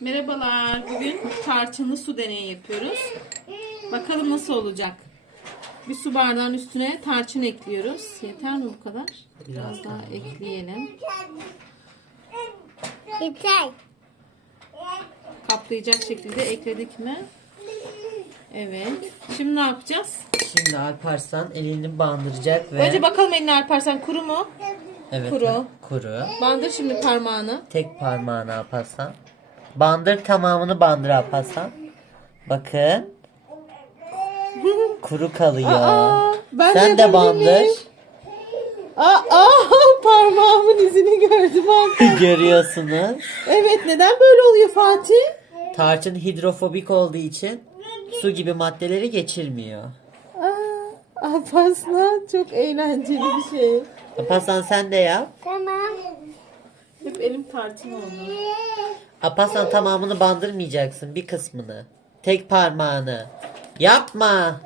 Merhabalar. Bugün tarçınlı su deneyi yapıyoruz. Bakalım nasıl olacak. Bir su bardağının üstüne tarçın ekliyoruz. Yeter mi bu kadar? Biraz daha ekleyelim. Yeter. Kaplayacak şekilde ekledik mi? Evet. Şimdi ne yapacağız? Şimdi Alparslan elini bandıracak ve Önce bakalım eline Alparslan kuru mu? evet, kuru. kuru. Bandır şimdi parmağını. Tek parmağını Alparslan. Bandır tamamını bandır Alparslan. Bakın. Kuru kalıyor. Aa, ben Sen de bandır. miyim? Aa, aa, parmağımın izini gördüm Alparslan. Görüyorsunuz. Evet neden böyle oluyor Fatih? Tarçın hidrofobik olduğu için su gibi maddeleri geçirmiyor. Aa, Alparslan çok eğlenceli bir şey. Alparslan sen de yap. Tamam. Hep elim tartın oldu. Alparslan tamamını bandırmayacaksın bir kısmını. Tek parmağını. Yapma.